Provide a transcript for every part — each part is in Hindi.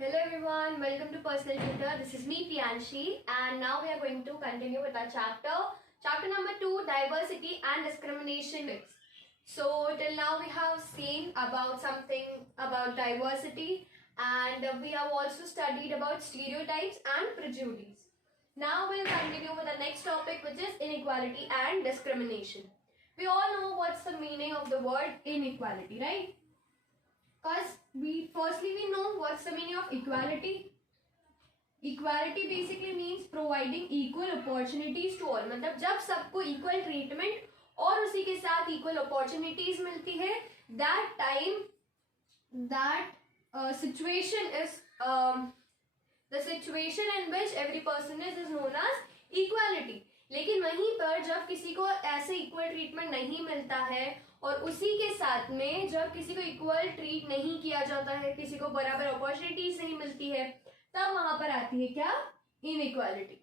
Hello everyone, welcome to Personal Tutor. This is me Priyanshi and now we are going to continue with our chapter number 2, diversity and discrimination. So till now we have seen about something about diversity and we have also studied about stereotypes and prejudice. Now we'll continue with the next topic, which is inequality and discrimination. We all know what's the meaning of the word inequality, right? Because we know what's the meaning of equality. Equality basically means providing equal opportunities to all. मतलब जब सबको equal treatment और उसी के साथ equal opportunities मिलती है, that time that situation is the situation in which every person is known as equality. लेकिन वहीं पर जब किसी को ऐसे इक्वल ट्रीटमेंट नहीं मिलता है और उसी के साथ में जब किसी को इक्वल ट्रीट नहीं किया जाता है, किसी को बराबर अपॉर्चुनिटीज नहीं मिलती है, तब वहां पर आती है क्या? Inequality.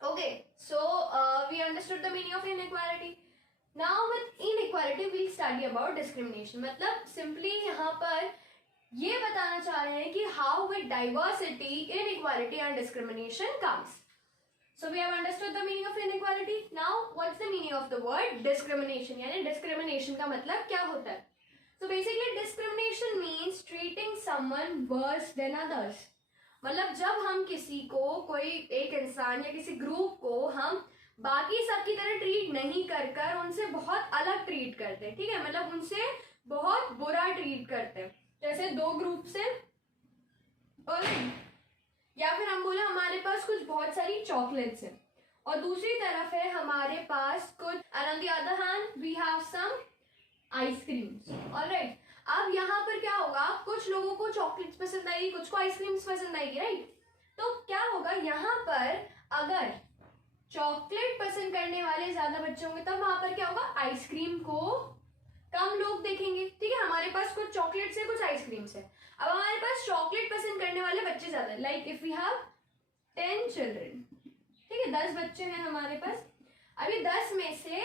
Okay, so we understood the meaning of inequality. Now with inequality we study about discrimination. मतलब सिंपली यहाँ पर ये बताना चाह रहे हैं कि how with diversity inequality and discrimination comes. So we have understood the meaning of inequality. Now what's the meaning of the word discrimination? यानी discrimination का मतलब क्या होता है? So basically discrimination means treating someone worse than others. मतलब जब हम किसी को, कोई एक इंसान या किसी ग्रुप को हम बाकी सबकी तरह ट्रीट नहीं कर कर उनसे बहुत अलग ट्रीट करते हैं, ठीक है? मतलब उनसे बहुत बुरा ट्रीट करते हैं. जैसे दो ग्रुप से और या फिर हम बोले हमारे पास कुछ बहुत सारी चॉकलेट्स हैं और दूसरी तरफ है हमारे पास कुछ, and on the other hand we have some ice creams. Alright, अब यहाँ पर क्या होगा? कुछ लोगों को चॉकलेट्स पसंद आएगी, कुछ को आइसक्रीम्स पसंद आएगी, राइट? तो क्या होगा यहाँ पर? अगर चॉकलेट पसंद करने वाले ज्यादा बच्चे होंगे तब वहां पर क्या होगा? आइसक्रीम को कम लोग देखेंगे, ठीक है? हमारे पास कुछ चॉकलेट्स है, कुछ आइसक्रीम्स है. अब हमारे पास चॉकलेट पसंद करने वाले बच्चे ज्यादा, like if we have 10 children, ठीक है? 10 बच्चे हैं हमारे पास. अभी 10 में से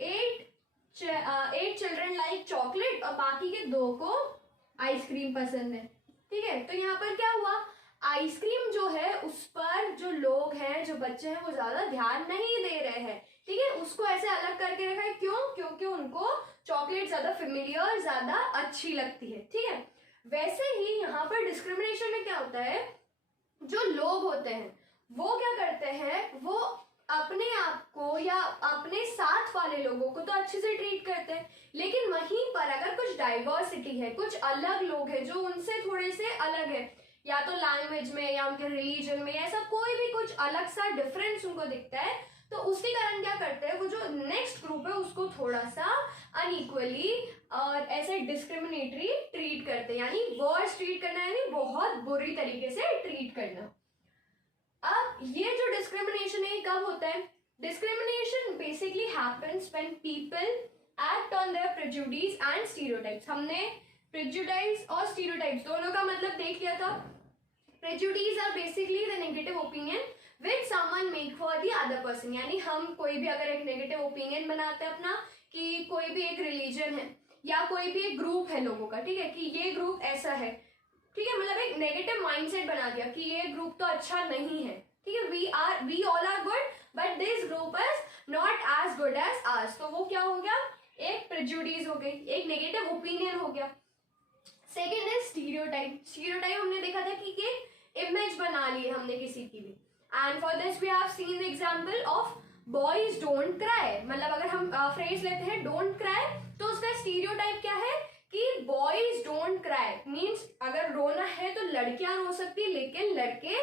8 चिल्ड्रन लाइक चॉकलेट और बाकी के 2 को आइसक्रीम पसंद है, ठीक है? तो यहाँ पर क्या हुआ? आइसक्रीम जो है उस पर जो लोग हैं, जो बच्चे हैं, वो ज्यादा ध्यान नहीं दे रहे हैं, ठीक है? उसको ऐसे अलग करके रखा है. क्यों? क्योंकि उनको चॉकलेट ज्यादा फेमिलियर, ज्यादा अच्छी लगती है, ठीक है? वैसे ही यहाँ पर डिस्क्रिमिनेशन में क्या होता है? जो लोग होते हैं वो क्या करते हैं? वो अपने आप को या अपने साथ वाले लोगों को तो अच्छे से ट्रीट करते हैं, लेकिन वहीं पर अगर कुछ डाइवर्सिटी है, कुछ अलग लोग हैं जो उनसे थोड़े से अलग है, या तो लैंग्वेज में या उनके रिलीजन में, ऐसा कोई भी कुछ अलग सा डिफरेंस उनको दिखता है, तो उसके कारण क्या करते हैं? वो जो नेक्स्ट ग्रुप है उसको थोड़ा सा अनइक्वली और ऐसे डिस्क्रिमिनेटरी ट्रीट करते हैं. यानी वर्स ट्रीट करना, यानी बहुत बुरी तरीके से ट्रीट करना. अब ये जो डिस्क्रिमिनेशन है कब होता है? Discrimination basically happens when people act on their prejudice and stereotypes. हमने प्रेजुडिस और स्टीरियोटाइप्स दोनों का मतलब देख लिया था. Prejudice are basically the negative opinion which someone make for the other person. यानी हम कोई भी अगर एक नेगेटिव ओपिनियन बनाते हैं अपना कि कोई भी एक रिलीजन है या कोई भी एक ग्रुप है लोगों का, ठीक है, कि ये ग्रुप ऐसा है, ठीक है? मतलब एक नेगेटिव माइंडसेट बना दिया कि ये ग्रुप तो अच्छा नहीं है, ठीक है? We all are good but this group is not as good as us. तो वो क्या हो गया? एक प्रेजुडिस हो गई, एक नेगेटिव ओपिनियन हो गया. सेकेंड है स्टीरियोटाइप. स्टीरियोटाइप हमने देखा था कि इमेज बना ली हमने किसी की भी. And for this we have seen the example of boys don't cry. मतलब अगर हम फ्रेज लेते हैं डोंट क्राई, तो उसका स्टीरियोटाइप क्या है कि बॉयज डोंट क्राई मीन्स अगर रोना है तो लड़कियां रो सकती, लेकिन लड़के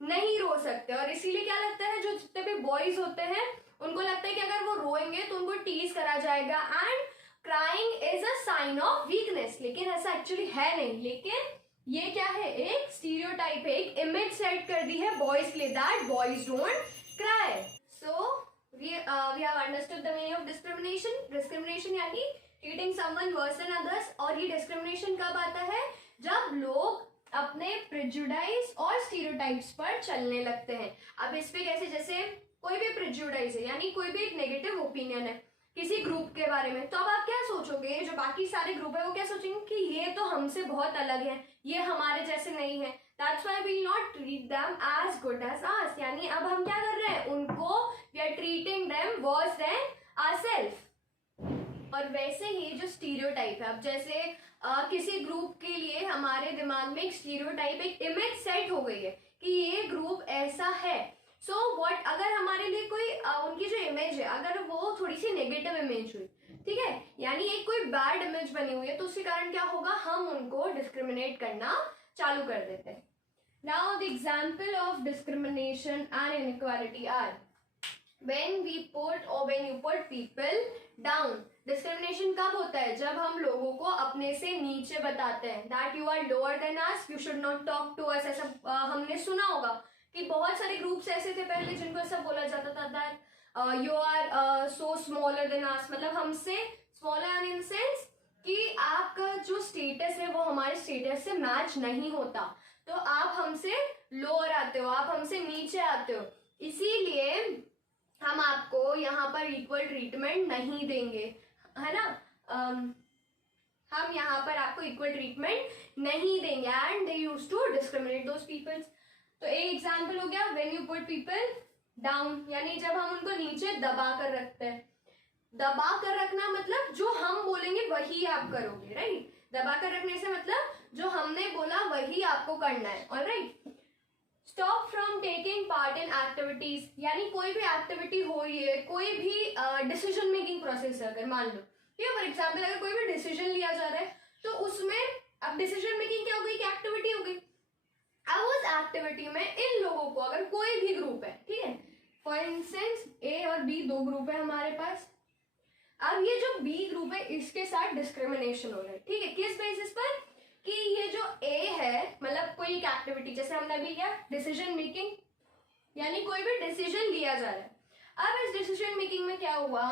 नहीं रो सकते. और इसीलिए क्या लगता है, जो जितने भी बॉयज होते हैं उनको लगता है कि अगर वो रोएंगे तो उनको टीज करा जाएगा and crying is a sign of weakness. लेकिन ऐसा एक्चुअली है नहीं. लेकिन ये क्या है? एक स्टीरियोटाइप है, एक इमेज सेट कर दी है बॉयज के लिए that boys don't cry. So we have understood the meaning of discrimination. Discrimination यानी treating someone worse than others. और ये डिस्क्रिमिनेशन कब आता है? जब लोग अपने प्रेजुडाइज और स्टीरियोटाइप्स पर चलने लगते हैं. अब इस पे कैसे? जैसे कोई भी प्रेजुडाइज है यानी कोई भी एक नेगेटिव ओपिनियन है किसी ग्रुप के बारे में, तो अब आप क्या सोचोगे? जब बाकी सारे ग्रुप है वो क्या सोचेंगे कि ये तो हमसे बहुत अलग है, ये हमारे जैसे नहीं है, that's why we will not treat them as good as us. यानी अब हम क्या कर रहे हैं, उनको we are treating them worse than ourself. और वैसे ही जो स्टीरियोटाइप है, अब जैसे किसी ग्रुप के लिए हमारे दिमाग में एक स्टीरियोटाइप, एक इमेज सेट हो गई है कि ये ग्रुप ऐसा है। सो व्हाट, अगर हमारे लिए कोई उनकी जो इमेज है अगर वो थोड़ी सी नेगेटिव इमेज हुई, ठीक है, यानी एक कोई बैड इमेज बनी हुई है, तो उसके कारण क्या होगा, हम उनको डिस्क्रिमिनेट करना चालू कर देते हैं। Now the example of discrimination and inequality are when we put or when you put people down। Discrimination कब होता है, जब हम लोगों को अपने से नीचे बताते हैं, that you are lower than us, you should not talk to us. ऐसा हमने सुना होगा कि बहुत सारे ग्रुप्स ऐसे थे पहले जिनको ऐसा बोला जाता था that you are so smaller than us, मतलब हमसे स्मॉलर इन सेंस कि आपका जो स्टेटस है वो हमारे स्टेटस से मैच नहीं होता, तो आप हमसे लोअर आते हो, आप हमसे नीचे आते हो, इसीलिए हम आपको यहाँ पर इक्वल ट्रीटमेंट नहीं देंगे, है ना। हम यहाँ पर आपको इक्वल ट्रीटमेंट नहीं देंगे and they use to discriminate those peoples. तो एक एग्जाम्पल हो गया when you put people down, यानी जब हम उनको नीचे दबा कर रखते हैं। दबा कर रखना मतलब जो हम बोलेंगे वही आप करोगे, राइट। दबा कर रखने से मतलब जो हमने बोला वही आपको करना है, alright. Stop from taking part in activities, यानी कोई भी एक्टिविटी हो रही है, कोई भी डिसीजन मेकिंग प्रोसेस है, अगर मान लो ठीक है, फॉर एग्जाम्पल अगर कोई भी डिसीजन लिया जा रहा है तो उसमें अब डिसीजन मेकिंग क्या हो गई, कि एक्टिविटी हो गई। अब उस एक्टिविटी में इन लोगों को, अगर कोई भी ग्रुप है, ठीक है, फॉर इंस्टेंस ए और बी दो ग्रुप है हमारे पास, अब ये जो बी ग्रुप है इसके साथ डिस्क्रिमिनेशन हो रहा है, ठीक है, किस बेसिस पर, कि ये जो ए है, मतलब कोई एक एक्टिविटी जैसे हमने अभी किया डिसीजन मेकिंग, यानी कोई भी डिसीजन लिया जा रहा है। अब इस डिसीजन मेकिंग में क्या हुआ,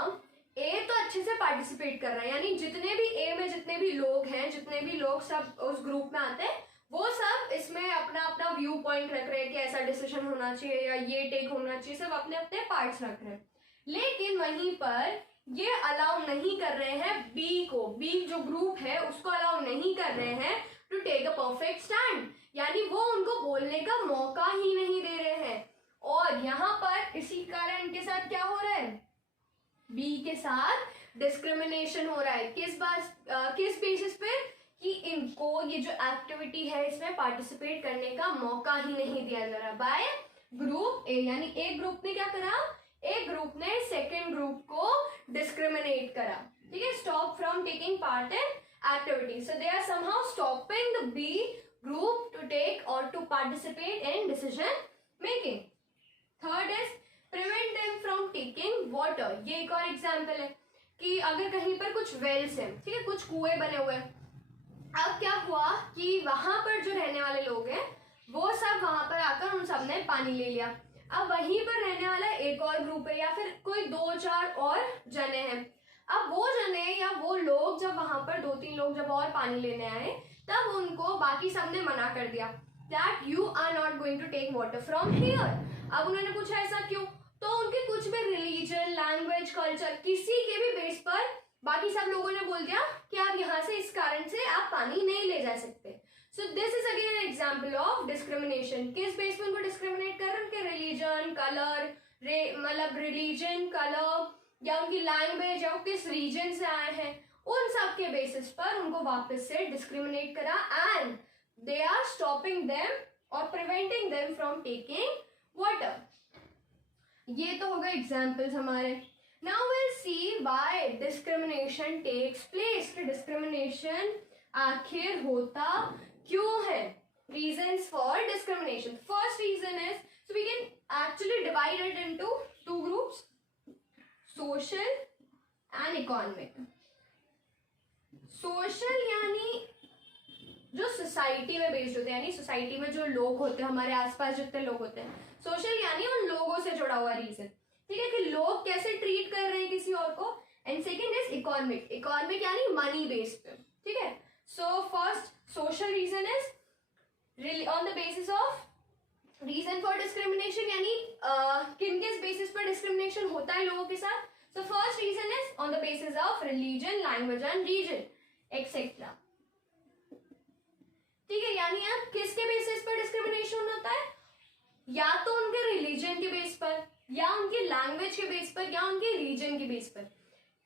ए तो अच्छे से पार्टिसिपेट कर रहा है, यानी जितने भी ए में जितने भी लोग हैं, जितने भी लोग सब उस ग्रुप में आते हैं, वो सब इसमें अपना अपना व्यू पॉइंट रख रहे हैं कि ऐसा डिसीजन होना चाहिए या ये टेक होना चाहिए, सब अपने अपने पार्ट्स रख रहे हैं। लेकिन वहीं पर ये अलाउ नहीं कर रहे हैं बी को, बी जो ग्रुप है उसको अलाउ नहीं कर रहे हैं to take a perfect stand, यानी वो उनको बोलने का मौका ही नहीं दे रहे हैं। और यहाँ पर इसी कारण इनके साथ क्या हो रहा है, बी के साथ डिस्क्रिमिनेशन हो रहा है। किस बेसिस पे, कि इनको ये जो एक्टिविटी है इसमें पार्टिसिपेट करने का मौका ही नहीं दिया जा रहा बाय ग्रुप ए, यानी एक ग्रुप ने क्या करा, एक ग्रुप ने सेकेंड ग्रुप को डिस्क्रिमिनेट करा, ठीक है। Stop from taking part in activity, so they are somehow stopping the B group to take or to participate in decision making. Third is prevent them from taking water। ये एक और एग्जाम्पल है कि अगर कहीं पर कुछ वेल्स हैं, ठीक है, कुछ कुएं बने हुए हैं, अब क्या हुआ कि वहां पर जो रहने वाले लोग हैं वो सब वहां पर आकर उन सब ने पानी ले लिया। अब वहीं पर रहने वाला एक और ग्रुप है या फिर कोई 2-4 और जने हैं, अब वो जने या वो लोग जब वहां पर 2-3 लोग जब और पानी लेने आए तब उनको बाकी सबने मना कर दिया that you are not going to take water from here. अब उन्होंने पूछा ऐसा क्यों, तो उनके कुछ भी रिलीजन, लैंग्वेज, कल्चर, किसी के भी बेस पर बाकी सब लोगों ने बोल दिया कि आप यहाँ से इस कारण से आप पानी नहीं ले जा सकते। सो this is again an example of discrimination. किस बेस पे उनको डिस्क्रिमिनेट कर रहे हैं, उनके रिलीजन, कलर, मतलब रिलीजन, कलर या उनकी लैंग्वेज या किस रीजन से आए हैं, उन सब के बेसिस पर उनको वापस से डिस्क्रिमिनेट करा and they are stopping them और preventing them from taking water. ये तो हो गए एग्जाम्पल्स हमारे। Now will see why discrimination takes place, कि डिस्क्रिमिनेशन आखिर होता क्यों है, reasons for discrimination. First reason is, so we can actually divide it into 2 groups, social and economic. Social यानी जो सोसाइटी में बेस्ड होते हैं, यानी सोसाइटी में जो लोग होते हैं, हमारे आसपास जितने लोग होते हैं। सोशल यानी उन लोगों से जुड़ा हुआ रीजन, ठीक है, कि लोग कैसे ट्रीट कर रहे हैं किसी और को। And second is economic, economic यानी मनी बेस्ड पे, ठीक है। So first social reason is on the basis of reason for discrimination, यानी किन किस बेसिस पर डिस्क्रिमिनेशन होता है लोगों के साथ। So first reason is on the basis of religion, language and region. Etcetera. ठीक है, यानी अब किसके बेसिस पर डिस्क्रिमिनेशन होता है? या तो उनके रिलीजन के बेस पर, या उनके लैंग्वेज के बेस पर, या उनके रीजन के बेस पर।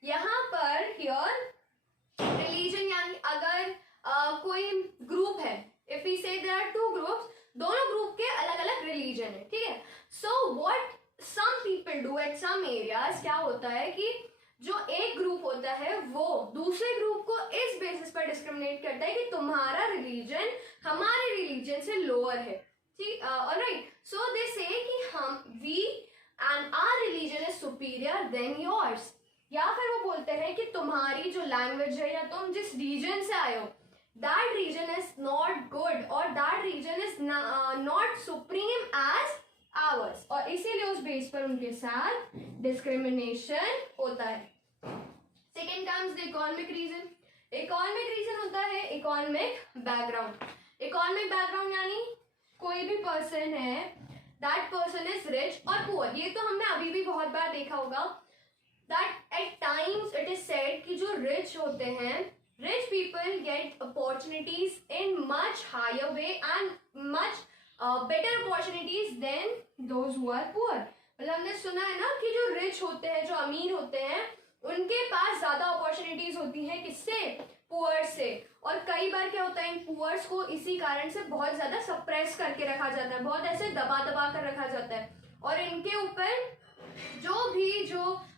यहाँ पर हियर रिलीजन यानी अगर कोई ग्रुप है, if we say there are two groups, दोनों ग्रुप के अलग अलग रिलीजन है, ठीक है। So what some people do at some areas, क्या होता है कि जो एक ग्रुप होता है वो दूसरे ग्रुप को इस बेसिस पर डिस्क्रिमिनेट करता है कि तुम्हारा रिलीजन हमारे रिलीजन से लोअर है, ठीक। ऑलराइट, सो दे से कि हम we and our religion is superior than yours. या फिर वो बोलते हैं कि तुम्हारी जो लैंग्वेज है या तुम जिस रीजन से आए हो, that reason is not good और that reason is not supreme as ours, और इसीलिए उस बेस पर उनके साथ डिस्क्रिमिनेशन होता है। Second comes the economic reason. Economic reason होता है इकोनॉमिक बैकग्राउंड। इकोनॉमिक बैकग्राउंड यानी कोई भी पर्सन है, दैट पर्सन इज रिच और पुअर। ये तो हमने अभी भी बहुत बार देखा होगा that at times it is said कि जो rich होते हैं, rich people get opportunities in much higher way and much better opportunities than those who are poor। मतलब हमने सुना है ना कि जो rich होते हैं, जो अमीर होते हैं, उनके पास ज्यादा अपॉर्चुनिटीज होती हैं, किससे? पुअर से। और कई बार क्या होता है, इन पुअर्स को इसी कारण से बहुत ज्यादा सप्रेस करके रखा जाता है, बहुत ऐसे दबा दबा कर रखा जाता है, और इनके ऊपर जो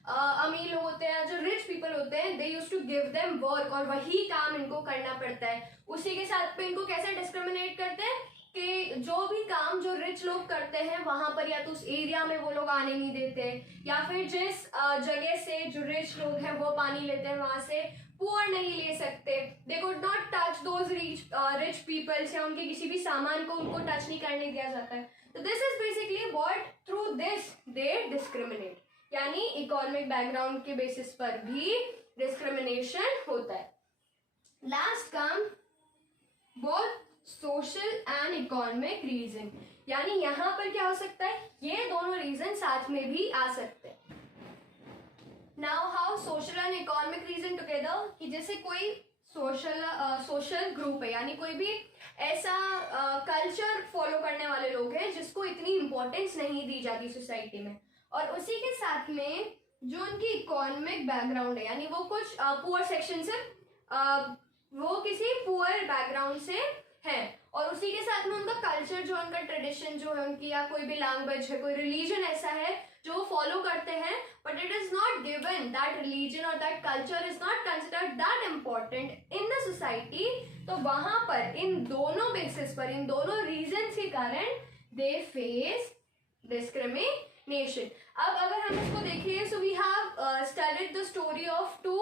अमीर लोग होते हैं, जो रिच पीपल होते हैं, they use to give them work, और वही काम इनको करना पड़ता है। उसी के साथ पे इनको कैसे डिस्क्रिमिनेट करते हैं कि जो भी काम जो रिच लोग करते हैं वहां पर या तो उस एरिया में वो लोग आने नहीं देते, या फिर जिस जगह से जो रिच लोग हैं वो पानी लेते हैं वहां से पुअर नहीं ले सकते। They could not touch those rich peoples, या उनके किसी भी सामान को उनको टच नहीं करने दिया जाता है। तो this is basically what through this they discriminate, यानी इकोनॉमिक बैकग्राउंड के बेसिस पर भी डिस्क्रिमिनेशन होता है। Last come both social and economic reason, यानी यहाँ पर क्या हो सकता है, ये दोनों रीजन साथ में भी आ सकते हैं। Now how social and economic reason together, कि जैसे कोई सोशल ग्रुप है, यानी कोई भी ऐसा कल्चर फॉलो करने वाले लोग हैं जिसको इतनी इंपॉर्टेंस नहीं दी जाती सोसाइटी में, और उसी के साथ में जो उनकी इकोनॉमिक बैकग्राउंड है, यानी वो कुछ पुअर सेक्शन से, वो किसी पुअर बैकग्राउंड से है, और उसी के साथ में उनका कल्चर जो उनका ट्रेडिशन जो है उनकी, या कोई भी लैंग्वेज है, कोई रिलीजन ऐसा है जो वो फॉलो करते हैं, but it is not given, that religion और that culture is not considered that important in the society. तो वहां पर इन दोनों बेसिस पर, इन दोनों रीजन के कारण दे फेस डिस्क्रिमिनेशन। अब अगर हम इसको देखें, so we have studied the story of two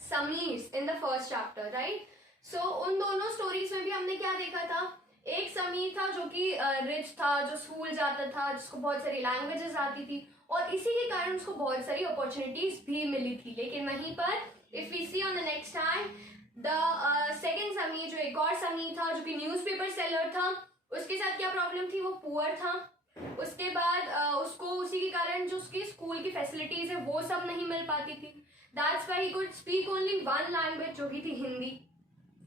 Samirs in the first chapter, right. सो उन दोनों स्टोरीज में भी हमने क्या देखा था, एक समीर था जो कि रिच था, जो स्कूल जाता था, जिसको बहुत सारी लैंग्वेजेस आती थी, और इसी के कारण उसको बहुत सारी अपॉर्चुनिटीज भी मिली थी। लेकिन वहीं पर if we see on the next time, the second Samir, जो एक और समीर था जो कि न्यूज़पेपर सेलर था, उसके साथ क्या प्रॉब्लम थी, वो पुअर था। उसके बाद उसको उसी के कारण जो उसकी स्कूल की फैसिलिटीज है वो सब नहीं मिल पाती थी। That's why he could speak only one language, जो कि थी हिंदी।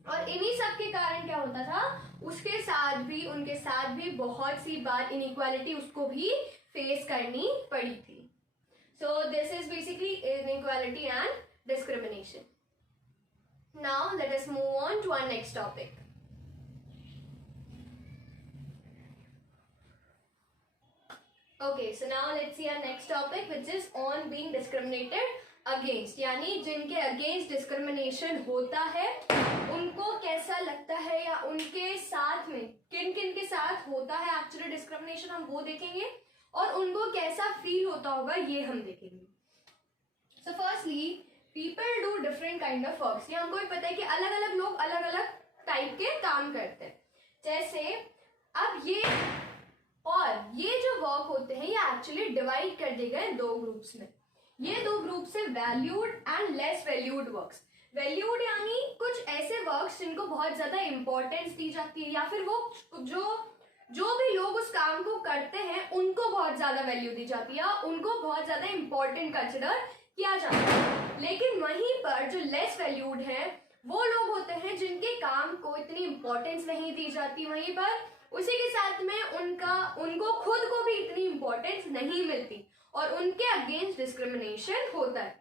और इन्हीं सब के कारण क्या होता था, उसके साथ भी, उनके साथ भी बहुत सी बार इनइक्वालिटी उसको भी फेस करनी पड़ी थी। So this is basically inequality and discrimination. Now let us move on to our next topic. Okay, so now let's see our next topic, which is on being discriminated against, यानी जिनके अगेंस्ट डिस्क्रिमिनेशन होता है उनको कैसा लगता है, या उनके साथ में किन किन के साथ होता है एक्चुअली डिस्क्रिमिनेशन, हम वो देखेंगे, और उनको कैसा फील होता होगा ये हम देखेंगे। So firstly, people do different kind of works. ये हमको भी पता है कि अलग अलग लोग अलग अलग टाइप के काम करते हैं। जैसे अब ये जो वर्क होते हैं ये एक्चुअली डिवाइड कर दिए गए दो ग्रुप्स में। ये दो ग्रुप्स है valued and less valued works. Valued यानी कुछ ऐसे वर्क्स जिनको बहुत ज्यादा इंपॉर्टेंस दी जाती है, या फिर वो जो भी लोग उस काम को करते हैं उनको बहुत ज्यादा वैल्यू दी जाती है, उनको बहुत ज्यादा इंपॉर्टेंट कंसिडर किया जाता है। लेकिन वहीं पर जो लेस वैल्यूड है वो जिनके काम को इतनी इम्पोर्टेंस नहीं दी जाती, वहीं पर उसी के साथ में उनको खुद को भी इतनी इम्पोर्टेंस नहीं मिलती और उनके अगेंस्ट डिस्क्रिमिनेशन होता है।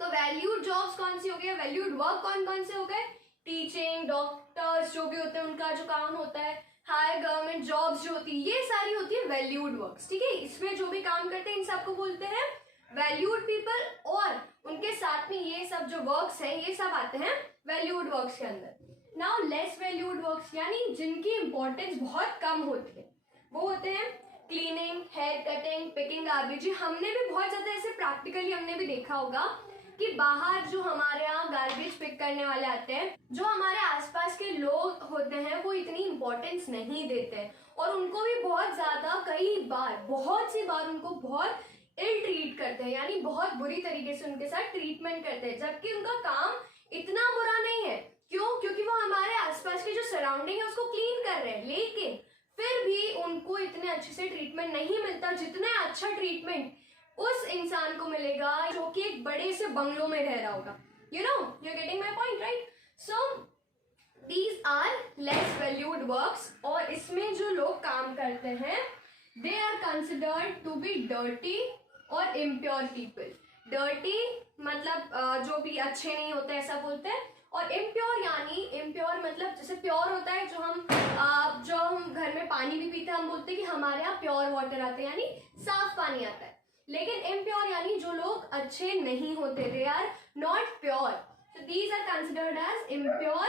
तो वैल्यूड जॉब्स कौन सी हो गए, वैल्यूड वर्क कौन कौन से हो गए, टीचिंग, डॉक्टर्स जो भी होते हैं उनका जो काम होता है, हायर गवर्नमेंट जॉब्स जो होती है, ये सारी होती है वैल्यूड वर्क्स। ठीक है, इसमें जो भी काम करते हैं इन सबको बोलते हैं वैल्यूड पीपल, और उनके साथ में ये सब जो वर्क्स हैं ये सब आते हैं वैल्यूड वर्क्स के अंदर। नाउ लेस वैल्यूड वर्क्स यानी जिनकी इंपॉर्टेंस बहुत कम होती है, वो होते हैं cleaning, hair cutting, picking garbage. हमने भी बहुत ज्यादा ऐसे प्रैक्टिकली हमने भी देखा होगा कि बाहर जो हमारे यहाँ गार्बेज पिक करने वाले आते हैं, जो हमारे आसपास के लोग होते हैं वो इतनी इम्पोर्टेंस नहीं देते हैं और उनको भी बहुत ज्यादा कई बार बहुत सी बार उनको बहुत इल ट्रीट करते हैं, यानी बहुत बुरी तरीके से उनके साथ ट्रीटमेंट करते हैं, जबकि उनका काम इतना बुरा नहीं है। क्यों? क्योंकि वो हमारे आसपास की जो सराउंडिंग है उसको क्लीन कर रहे हैं, लेकिन फिर भी उनको इतने अच्छे से ट्रीटमेंट नहीं मिलता जितना अच्छा ट्रीटमेंट उस इंसान को मिलेगा जो कि एक बड़े से बंगलों में रह रहा होगा। You know, you are getting my point, right? So these are less valued works, और इसमें जो लोग काम करते हैं they are considered to be dirty और इम्प्योर पीपल। डर्टी मतलब जो भी अच्छे नहीं होते ऐसा बोलते हैं, और इम्प्योर यानी इम्प्योर मतलब जैसे प्योर होता है जो हम घर में पानी भी पीते हैं, हम बोलते हैं कि हमारे यहाँ प्योर वाटर आते हैं यानी साफ पानी आता है। लेकिन इम्प्योर यानी जो लोग अच्छे नहीं होते, they are not pure, so these are considered as impure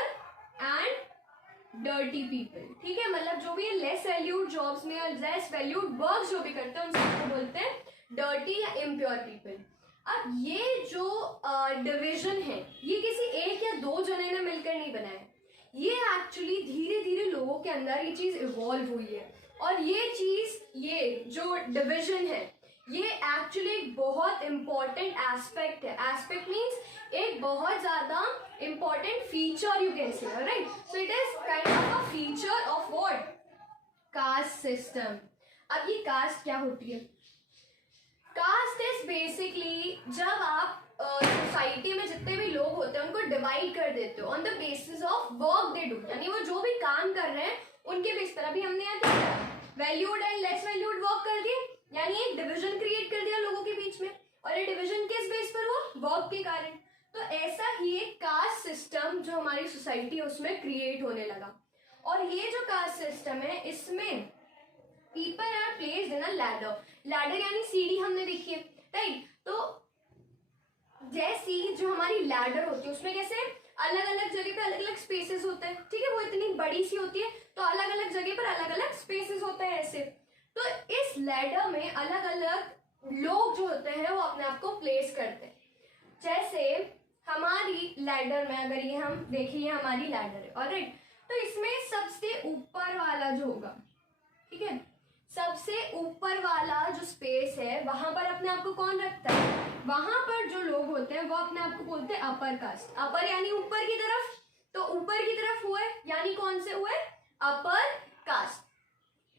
and dirty people. ठीक है, मतलब जो भी लेस वैल्यूड जॉब्स में और लेस वैल्यूड वर्क जो भी करते हैं उन सबको बोलते हैं डर्टी या इम्प्योर पीपल। अब ये जो डिवीजन है ये किसी एक या दो जने ने मिलकर नहीं बनाया, ये एक्चुअली धीरे धीरे लोगों के अंदर ये चीज इवॉल्व हुई है, और ये जो डिवीजन है ये एक्चुअली एक बहुत इंपॉर्टेंट एस्पेक्ट है। एस्पेक्ट मीन्स एक बहुत ज्यादा important feature you can say, right? So it is kind of a feature of what, caste system. अब ये कास्ट क्या होती है? कास्ट इज बेसिकली जब आप सोसाइटी में जितने भी लोग होते हैं उनको डिवाइड कर देते हो on the basis of work they do, यानी वो जो भी काम कर रहे हैं उनके बेस पर। अभी हमने यहाँ valued and less valued work कर दिए, यानी एक डिवीजन क्रिएट कर दिया लोगों के बीच में, और ये डिवीजन किस बेस पर हुआ? वर्क के कारण। तो ऐसा ही एक कास्ट सिस्टम जो हमारी सोसाइटी है उसमें क्रिएट होने लगा, और ये जो कास्ट सिस्टम है इसमें people are placed in a ladder. Ladder यानी सीढ़ी हमने देखी है, राइट? तो जैसी जो हमारी लैडर होती है उसमें कैसे अलग अलग जगह पे अलग अलग स्पेसेस होते हैं, ठीक है? वो इतनी बड़ी सी होती है तो अलग अलग जगह पर अलग अलग स्पेसेस होते हैं ऐसे। तो इस लैडर में अलग अलग लोग जो होते हैं वो अपने आप को प्लेस करते हैं। जैसे हमारी लैडर में अगर ये हम देखिए हमारी लैडर है, ऑलराइट? तो इसमें सबसे ऊपर वाला जो होगा, ठीक है, सबसे ऊपर वाला जो स्पेस है वहां पर अपने आप को कौन रखता है? वहां पर जो लोग होते हैं वो अपने आप को बोलते हैं अपर कास्ट। अपर यानी ऊपर की तरफ, तो ऊपर की तरफ हुए यानी कौन से हुए? Upper caste.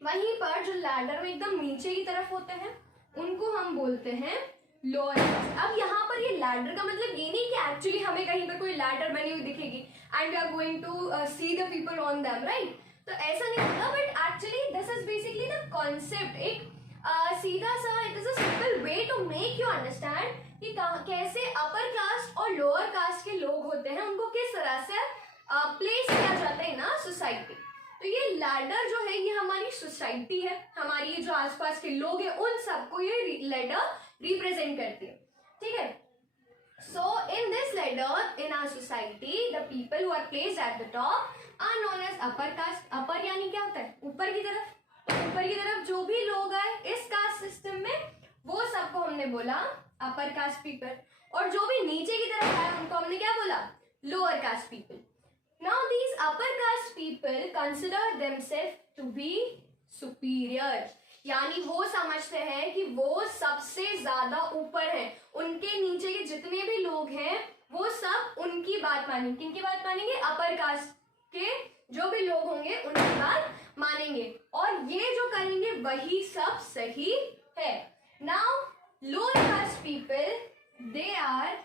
वहीं पर जो लैडर में एकदम नीचे की तरफ होते हैं उनको हम बोलते हैं लोअर कास्ट। अब यहाँ पर ये लैडर का मतलब ये नहीं कि एक्चुअली हमें कहीं पर कोई लैडर बनी हुई दिखेगी and we are going to see the people on them, right? तो ऐसा नहीं होगा, but actually this is basically the concept. एक सीधा सा it is a simple way to make you understand कि कैसे अपर कास्ट और लोअर कास्ट के लोग होते हैं उनको किस तरह से प्लेस किया जाता है ना सोसाइटी। तो ये लैडर जो है ये हमारी सोसाइटी है, हमारी जो आसपास के लोग हैं उन सबको ये लैडर रिप्रेजेंट करती है, ठीक है? So in this ladder in our society, the people who are placed at the top are known as upper caste. Upper यानी क्या होता है? ऊपर की तरफ। तो ऊपर की तरफ जो भी लोग आए इस कास्ट सिस्टम में वो सबको हमने बोला अपर कास्ट पीपल, और जो भी नीचे की तरफ आए उनको हमने क्या बोला? Lower caste people. Now these upper caste people consider themselves to be superior, यानी वो समझते हैं कि वो सबसे ज्यादा ऊपर है, उनके नीचे के जितने भी लोग हैं वो सब उनकी बात मानेंगे। किनकी बात मानेंगे? अपर कास्ट के जो भी लोग होंगे उनकी बात मानेंगे, और ये जो करेंगे वही सब सही है। Now lower caste people they are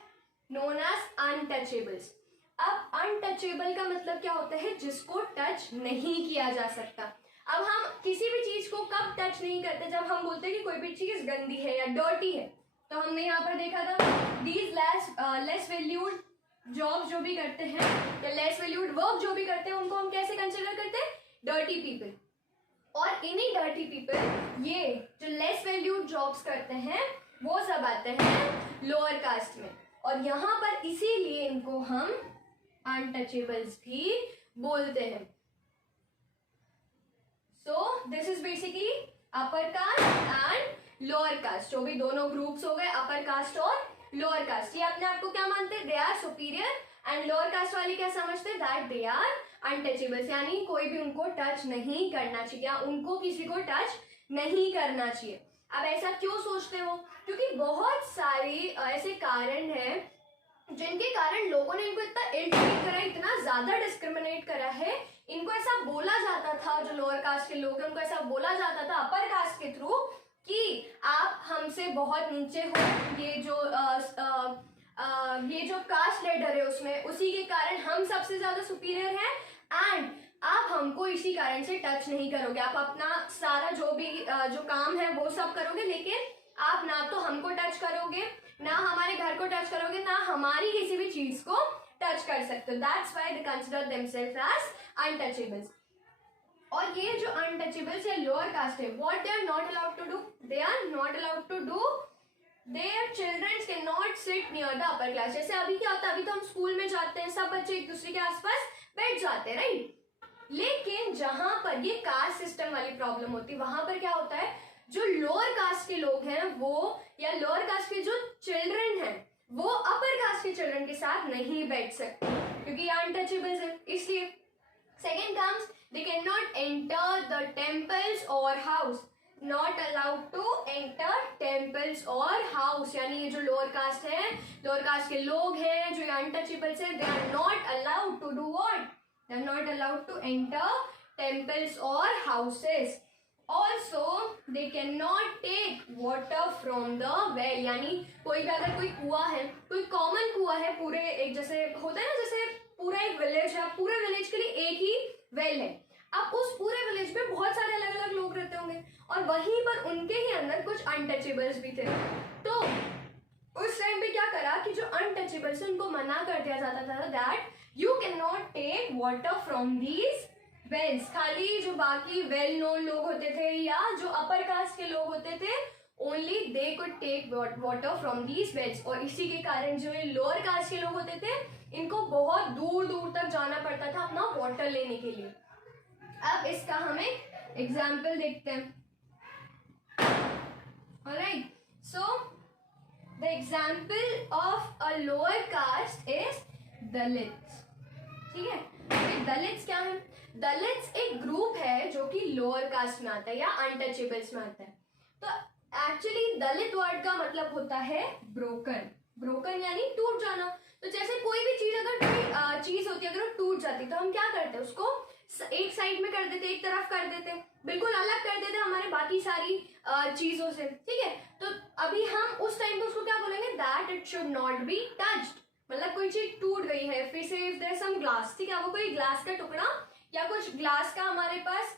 known as untouchables. अब अनटचेबल का मतलब क्या होता है, जिसको टच नहीं किया जा सकता। अब हम किसी भी चीज को कब टच नहीं करते, जब हम बोलते हैं कि कोई भी चीज गंदी है या डर्टी है। तो हमने यहाँ पर देखा था दीज लेस वैल्यूड जॉब जो भी करते हैं या लेस वैल्यूड वर्क जो भी करते हैं उनको हम कैसे कंसिडर करते हैं, डर्टी पीपल। और इन्हीं डर्टी पीपल, ये जो लेस वैल्यूड जॉब्स करते हैं वो सब आते हैं लोअर कास्ट में, और यहाँ पर इसीलिए इनको हम अनटचेबल्स भी बोलते हैं। So this is basically upper caste and lower caste, जो भी दोनों ग्रुप्स हो गए अपर कास्ट और लोअर कास्ट। ये अपने आप को क्या मानते हैं, they are superior, and lower caste वाले क्या समझते हैं, दैट दे आर अनटचेबल्स, यानी कोई भी उनको टच नहीं करना चाहिए या उनको किसी को टच नहीं करना चाहिए। अब ऐसा क्यों सोचते हो, क्योंकि बहुत सारे ऐसे कारण हैं जिनके कारण लोगों ने इनको इतना इल ट्रीट करा, इतना ज्यादा डिस्क्रिमिनेट करा है। इनको ऐसा बोला जाता था, जो लोअर कास्ट के लोग हैं उनको ऐसा बोला जाता था अपर कास्ट के थ्रू कि आप हमसे बहुत नीचे हो, ये जो कास्ट लेडर है उसमें, उसी के कारण हम सबसे ज्यादा सुपीरियर हैं, एंड आप हमको इसी कारण से टच नहीं करोगे। आप अपना सारा जो भी जो काम है वो सब करोगे, लेकिन आप ना तो हमको टच करोगे, ना हमारे घर को टच करोगे, ना हमारी किसी भी चीज को टच कर सकते हो। That's why they consider themselves as untouchables. और ये जो अनटचेबल्स या लोअर कास्ट है, what they are not allowed to do, they are not allowed to do, their children can not sit near the upper class. जैसे अभी क्या होता है, अभी तो हम स्कूल में जाते हैं, सब बच्चे एक दूसरे के आसपास बैठ जाते हैं, राइट। लेकिन जहां पर ये कास्ट सिस्टम वाली प्रॉब्लम होती है, वहां पर क्या होता है, जो लोअर कास्ट के लोग हैं वो, या लोअर कास्ट के जो चिल्ड्रन हैं वो अपर कास्ट के चिल्ड्रन के साथ नहीं बैठ सकते, क्योंकि ये अनटचेबल्स है, इसलिए। Second comes, they can not enter the temples और house, not allowed to enter temples और हाउस, यानी ये जो लोअर कास्ट है, लोअर कास्ट के लोग हैं जो अनटचेबल्स है, they are not allowed to do what, they are not allowed to enter temples or houses. Also they cannot take water from the well, यानी कोई भी अगर कोई कुआं है, कोई कॉमन कुआं है, पूरे एक जैसे होता है ना, जैसे पूरा एक विलेज है, पूरे विलेज के लिए एक ही वेल है। अब उस पूरे विलेज में बहुत सारे अलग अलग लोग रहते होंगे, और वहीं पर उनके ही अंदर कुछ अनटचेबल्स भी थे। तो उस टाइम पे क्या करा कि जो अनटचेबल्स है उनको मना कर दिया जाता था, that you can not take water from these wells. खाली जो बाकी वेल नोन लोग होते थे या जो अपर कास्ट के लोग होते थे, only they could take water from these wells. और इसी के कारण जो ये लोअर कास्ट के लोग होते थे, इनको बहुत दूर दूर तक जाना पड़ता था अपना वाटर लेने के लिए। अब इसका हम एक एग्जाम्पल देखते हैं। Alright, so the example of a lower caste is Dalits. ठीक है, दलित्स क्या है, दलित्स एक ग्रुप है जो कि लोअर कास्ट में आता है या अनटचेबल्स में आता है। तो एक्चुअली दलित वर्ड का मतलब होता है ब्रोकन, ब्रोकन यानी टूट जाना। तो जैसे कोई भी चीज, अगर कोई चीज होती है, अगर वो टूट जाती है तो हम क्या करते हैं, उसको एक साइड में कर देते, एक तरफ कर देते, बिल्कुल अलग कर देते हमारे बाकी सारी चीजों से। ठीक है, तो अभी हम उस टाइम पे उसको क्या बोलेंगे, that it should not be touched. मतलब कोई चीज टूट गई है, फिर से इफ देयर सम ग्लास, ठीक है, वो कोई ग्लास का टुकड़ा या कुछ ग्लास का हमारे पास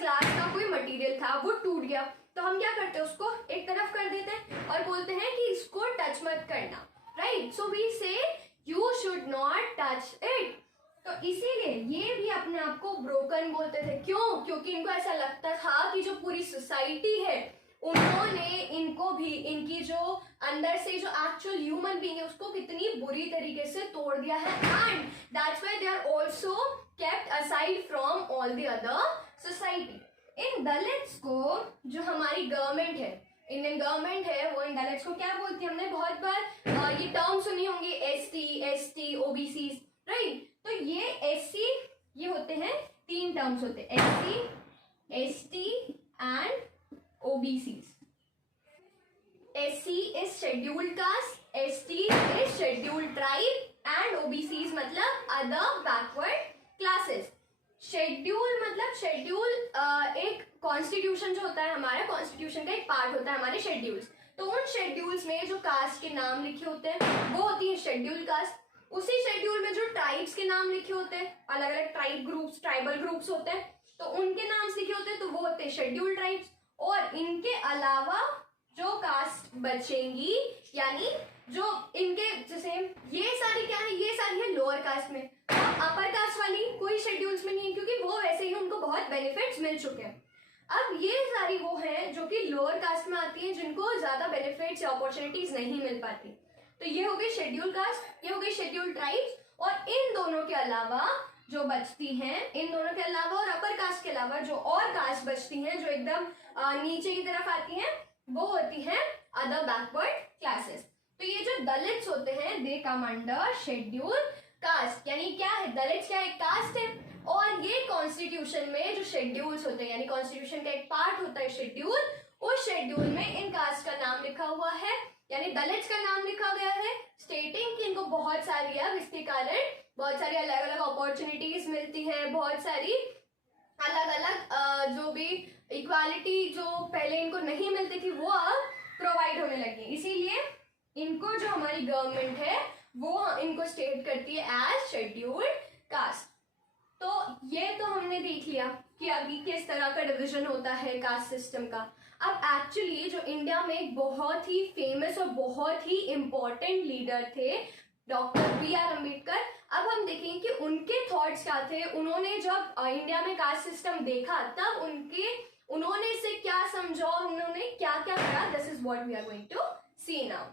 ग्लास का कोई मटेरियल था, वो टूट गया, तो हम क्या करते हैं, उसको एक तरफ कर देते हैं और बोलते हैं कि इसको टच मत करना, राइट। सो वी से you should not touch it. तो इसीलिए ये भी अपने आप को ब्रोकन बोलते थे। क्यों? क्योंकि इनको ऐसा लगता था कि जो पूरी सोसाइटी है उन्होंने इनको भी, इनकी जो अंदर से जो एक्चुअल ह्यूमन बीइंग है उसको कितनी बुरी तरीके से तोड़ दिया है, and that's why they are also kept aside from all the other society. इन दलित्स को जो हमारी गवर्नमेंट है, इंडियन गवर्नमेंट है, वो इन दलित्स को क्या बोलती है, हमने बहुत बार ये टर्म सुनी होंगी, एसटी, ओबीसी, राइट। तो ये एससी, ये होते हैं, तीन टर्म्स होते हैं, SC, ST and OBCs. SC is scheduled caste, ST is scheduled tribe and OBCs मतलब other backward classes। शेड्यूल मतलब शेड्यूल एक कॉन्स्टिट्यूशन जो होता है, हमारा कॉन्स्टिट्यूशन का एक पार्ट होता है हमारे शेड्यूल्स। तो उन शेड्यूल्स में जो कास्ट के नाम लिखे होते हैं वो होती है शेड्यूल कास्ट। उसी शेड्यूल में जो ट्राइब्स के नाम लिखे होते हैं, अलग अलग ट्राइबल ग्रुप्स होते हैं, तो उनके नाम लिखे होते हैं, तो वो होते हैं शेड्यूल ट्राइब्स। और इनके अलावा जो कास्ट बचेंगी, यानी जो इनके जैसे ये सारी क्या है, ये सारी है लोअर कास्ट में, और अपर कास्ट वाली कोई शेड्यूल्स में नहीं है, क्योंकि वो वैसे ही उनको बहुत बेनिफिट्स मिल चुके हैं। अब ये सारी वो हैं जो कि लोअर कास्ट में आती हैं, जिनको ज्यादा बेनिफिट्स या अपॉर्चुनिटीज नहीं मिल पाती। तो ये हो गई शेड्यूल कास्ट, ये हो गई शेड्यूल ट्राइब्स, और इन दोनों के अलावा जो बचती हैं, इन दोनों के अलावा और अपर कास्ट के अलावा जो और कास्ट बचती हैं, जो एकदम नीचे की तरफ आती हैं, वो होती हैं अदर बैकवर्ड क्लासेस। तो ये जो दलित्स होते हैं, दे कम अंडर शेड्यूल कास्ट। यानी क्या है, दलित्स क्या एक कास्ट है, और ये कॉन्स्टिट्यूशन में जो शेड्यूल्स होते हैं, यानी कॉन्स्टिट्यूशन का एक पार्ट होता है शेड्यूल, उस शेड्यूल में इन कास्ट का नाम लिखा हुआ है, यानी दलित्स का नाम लिखा गया है, स्टेटिंग कि इनको बहुत सारी अब इसके कारण बहुत सारी अलग अलग अपॉर्चुनिटीज मिलती है, बहुत सारी अलग अलग जो भी इक्वालिटी जो पहले इनको नहीं मिलती थी वो अब प्रोवाइड होने लगी। इसीलिए इनको जो हमारी गवर्नमेंट है वो इनको स्टेट करती है एज शेड्यूल्ड कास्ट। तो ये तो हमने देख लिया कि अभी किस तरह का डिवीजन होता है कास्ट सिस्टम का। अब एक्चुअली जो इंडिया में एक बहुत ही फेमस और बहुत ही इंपॉर्टेंट लीडर थे डॉक्टर B.R. अम्बेडकर, अब हम देखेंगे कि उनके थॉट्स क्या थे। उन्होंने जब इंडिया में कास्ट सिस्टम देखा तब उन्होंने इसे क्या समझा, उन्होंने क्या क्या करा, this is what we are going to see now.